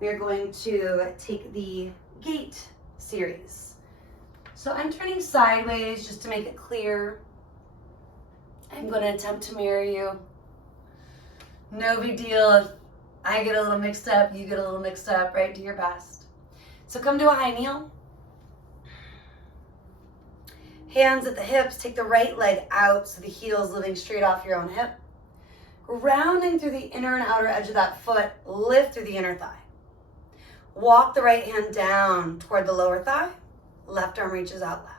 we are going to take the gate series. So I'm turning sideways just to make it clear. I'm going to attempt to mirror you. No big deal if I get a little mixed up, you get a little mixed up, right? Do your best. So come to a high kneel. Hands at the hips, take the right leg out so the heel is living straight off your own hip. Rounding through the inner and outer edge of that foot, lift through the inner thigh. Walk the right hand down toward the lower thigh. Left arm reaches out left.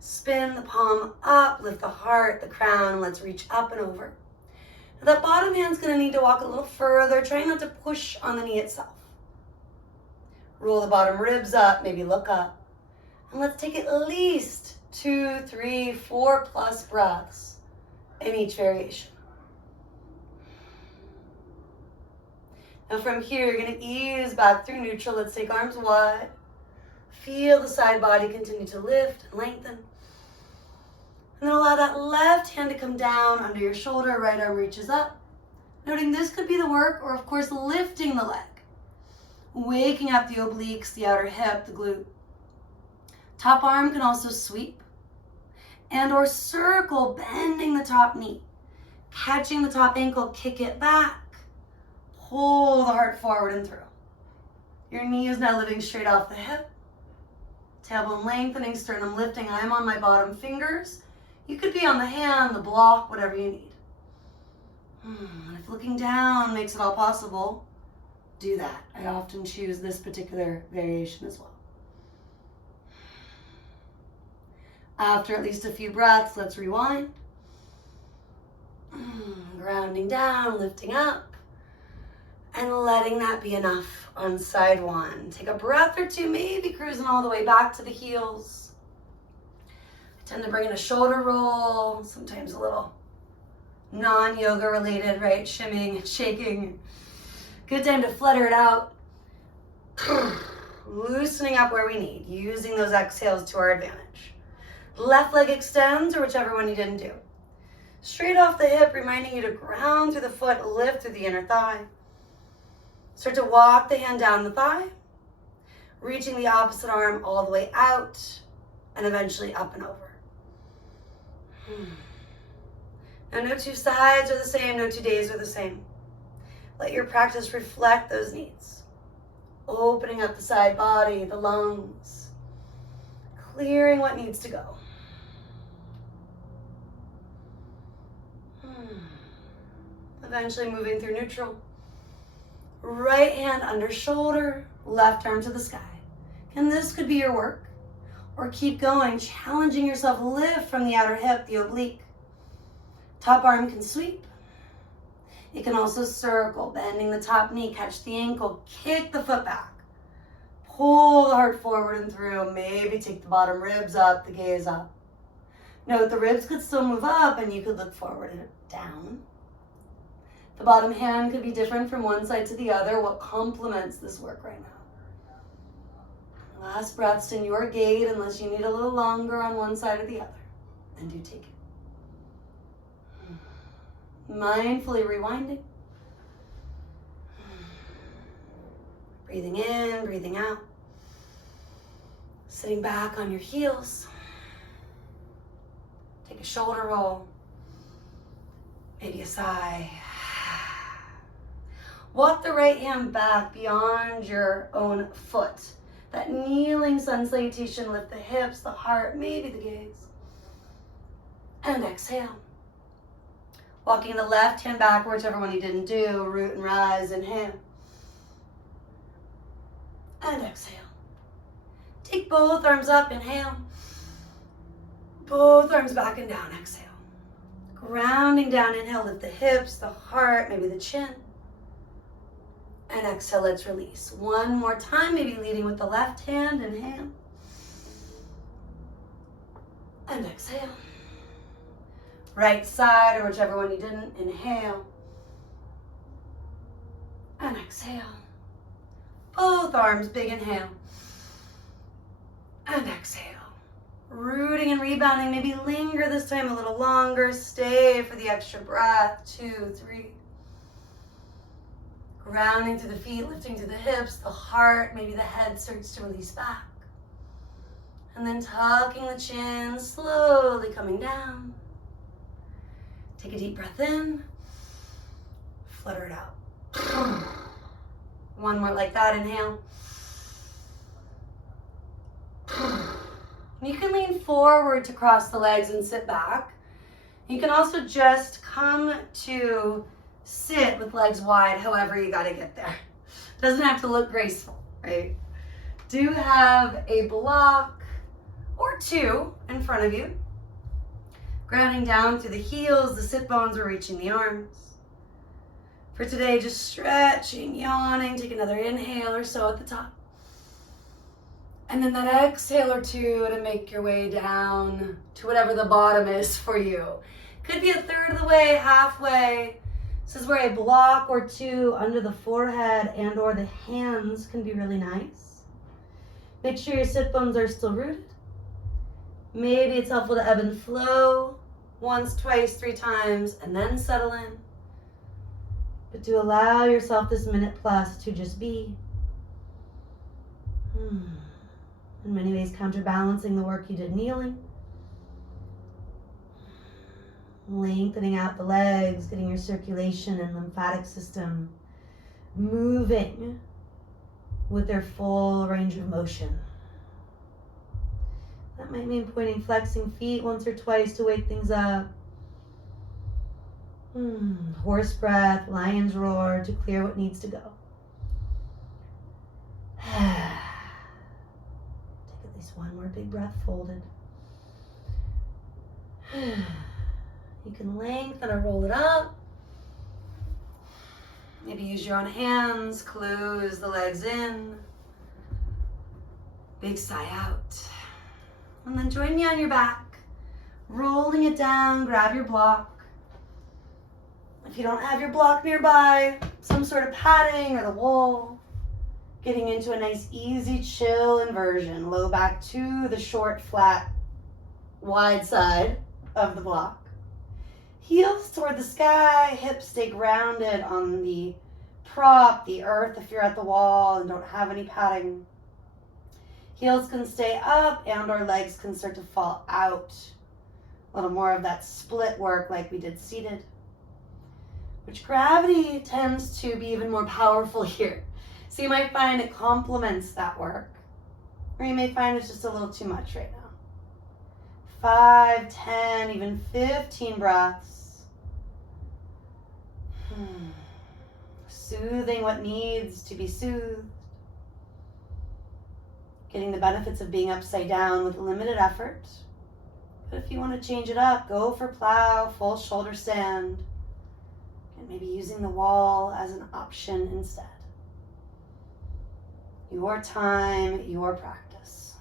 Spin the palm up, lift the heart, the crown. Let's reach up and over. Now that bottom hand's going to need to walk a little further, trying not to push on the knee itself. Roll the bottom ribs up, maybe look up. And let's take at least 2, 3, 4 plus breaths in each variation. Now from here, you're going to ease back through neutral. Let's take arms wide. Feel the side body continue to lift and lengthen. And then allow that left hand to come down under your shoulder. Right arm reaches up. Noting this could be the work, or of course lifting the leg. Waking up the obliques, the outer hip, the glute. Top arm can also sweep and or circle, bending the top knee. Catching the top ankle, kick it back. Pull the heart forward and through. Your knee is now living straight off the hip. Tailbone lengthening, sternum lifting. I'm on my bottom fingers. You could be on the hand, the block, whatever you need. And if looking down makes it all possible, do that. I often choose this particular variation as well. After at least a few breaths, let's rewind. Grounding down, lifting up. And letting that be enough on side one. Take a breath or two, maybe cruising all the way back to the heels. I tend to bring in a shoulder roll, sometimes a little non-yoga related, right? Shimming, shaking. Good time to flutter it out. Loosening up where we need, using those exhales to our advantage. Left leg extends, or whichever one you didn't do. Straight off the hip, reminding you to ground through the foot, lift through the inner thigh. Start to walk the hand down the thigh, reaching the opposite arm all the way out, and eventually up and over. Now, no two sides are the same, no 2 days are the same. Let your practice reflect those needs. Opening up the side body, the lungs, clearing what needs to go. Eventually moving through neutral. Right hand under shoulder, left arm to the sky. And this could be your work. Or keep going, challenging yourself, lift from the outer hip, the oblique. Top arm can sweep. It can also circle, bending the top knee, catch the ankle, kick the foot back. Pull the heart forward and through. Maybe take the bottom ribs up, the gaze up. Note the ribs could still move up and you could look forward and down. The bottom hand could be different from one side to the other. What complements this work right now? Last breaths in your gait, unless you need a little longer on one side or the other. And do take it. Mindfully rewinding. Breathing in, breathing out. Sitting back on your heels. Take a shoulder roll. Maybe a sigh. Walk the right hand back beyond your own foot. That kneeling sun salutation, lift the hips, the heart, maybe the gaze. And exhale. Walking the left hand back, whichever one you didn't do, root and rise, inhale. And exhale. Take both arms up, inhale. Both arms back and down, exhale. Grounding down, inhale, lift the hips, the heart, maybe the chin. And exhale, let's release. One more time, maybe leading with the left hand, inhale. And exhale. Right side, or whichever one you didn't, inhale. And exhale. Both arms, big inhale. And exhale. Rooting and rebounding, maybe linger this time a little longer. Stay for the extra breath, 2, 3. Grounding through the feet, lifting through the hips, the heart, maybe the head starts to release back. And then tucking the chin, slowly coming down. Take a deep breath in, flutter it out. One more like that, inhale. You can lean forward to cross the legs and sit back. You can also just come to sit with legs wide, however you gotta get there. Doesn't have to look graceful, right? Do have a block or two in front of you. Grounding down through the heels, the sit bones are reaching the arms. For today, just stretching, yawning. Take another inhale or so at the top. And then that exhale or two to make your way down to whatever the bottom is for you. Could be a third of the way, halfway. This is where a block or two under the forehead and or the hands can be really nice. Make sure your sit bones are still rooted. Maybe it's helpful to ebb and flow once, twice, 3 times, and then settle in. But to allow yourself this minute plus to just be. In many ways, counterbalancing the work you did kneeling. Lengthening out the legs, getting your circulation and lymphatic system moving with their full range of motion. That might mean pointing, flexing feet once or twice to wake things up. Horse breath, lion's roar to clear what needs to go. Take at least one more big breath, folded. You can lengthen or roll it up. Maybe use your own hands, close the legs in. Big sigh out. And then join me on your back. Rolling it down, grab your block. If you don't have your block nearby, some sort of padding or the wall. Getting into a nice, easy, chill inversion. Low back to the short, flat, wide side of the block. Heels toward the sky, hips stay grounded on the prop, the earth if you're at the wall and don't have any padding. Heels can stay up and or legs can start to fall out. A little more of that split work like we did seated. Which gravity tends to be even more powerful here. So you might find it complements that work. Or you may find it's just a little too much right now. 5, 10, even 15 breaths. Soothing what needs to be soothed. Getting the benefits of being upside down with limited effort. But if you want to change it up, go for plow, full shoulder stand. And maybe using the wall as an option instead. Your time, your practice.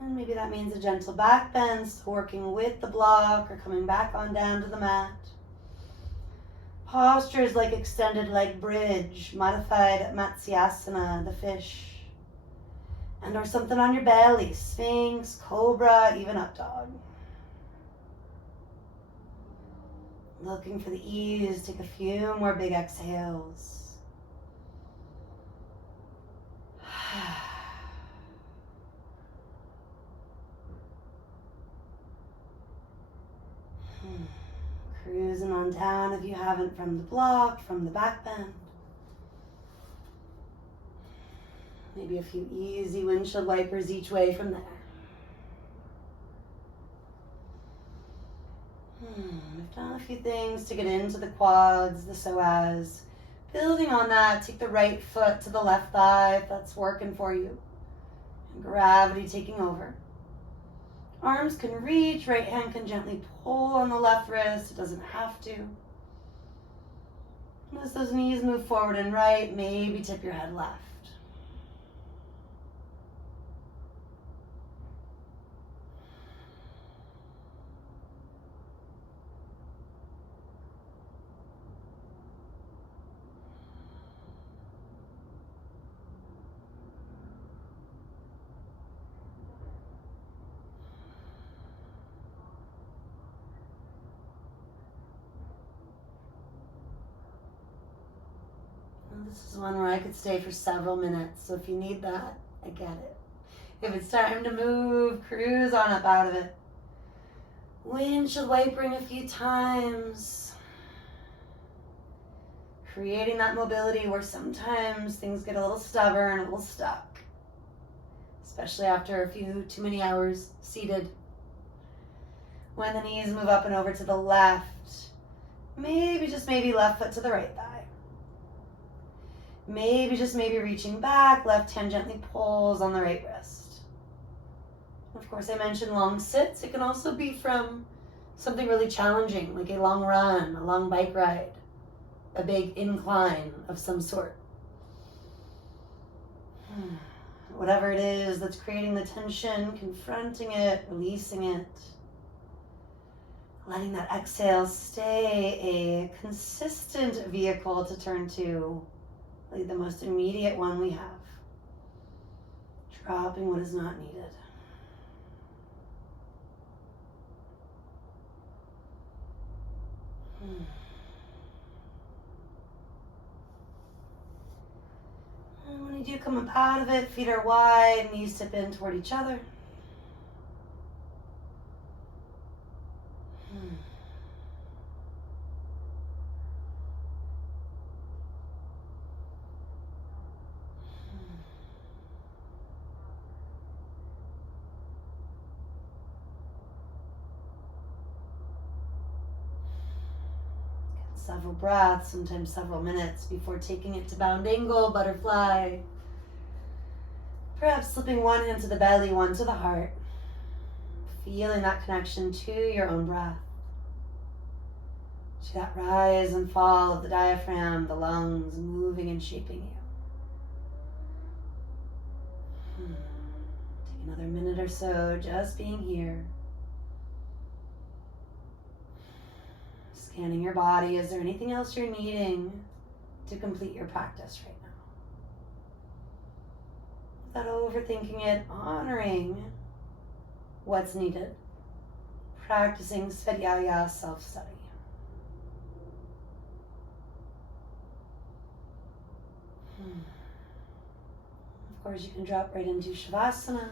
And maybe that means a gentle back bend, working with the block or coming back on down to the mat. Postures like extended leg bridge, modified Matsyasana, the fish. And or something on your belly, Sphinx, Cobra, even up dog. Looking for the ease, take a few more big exhales. Cruising on down if you haven't from the block, from the back bend. Maybe a few easy windshield wipers each way from there. We've done a few things to get into the quads, the psoas. Building on that, take the right foot to the left thigh if that's working for you. And gravity taking over. Arms can reach, right hand can gently pull on the left wrist. It doesn't have to. And as those knees move forward and right, maybe tip your head left. This is one where I could stay for several minutes, so if you need that, I get it. If it's time to move, cruise on up out of it. Windshield wipering a few times. Creating that mobility where sometimes things get a little stubborn, a little stuck. Especially after a few too many hours seated. When the knees move up and over to the left, maybe just maybe left foot to the right thigh. Maybe just maybe reaching back, left hand gently pulls on the right wrist. Of course, I mentioned long sits. It can also be from something really challenging, like a long run, a long bike ride, a big incline of some sort. Whatever it is that's creating the tension, confronting it, releasing it. Letting that exhale stay a consistent vehicle to turn to, like the most immediate one we have. Dropping what is not needed. And when you do come up out of it, feet are wide, knees tip in toward each other. Several breaths, sometimes several minutes before taking it to bound angle, butterfly. Perhaps slipping one hand to the belly, one to the heart. Feeling that connection to your own breath. To that rise and fall of the diaphragm, the lungs moving and shaping you. Take another minute or so just being here. Scanning your body. Is there anything else you're needing to complete your practice right now? Without overthinking it, honoring what's needed. Practicing Svadhyaya, self-study. Of course, you can drop right into Shavasana.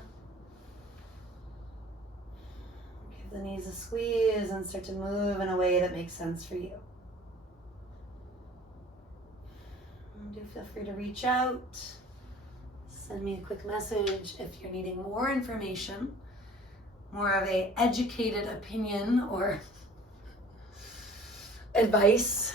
The knees a squeeze and start to move in a way that makes sense for you. And do feel free to reach out. Send me a quick message if you're needing more information, more of a educated opinion or advice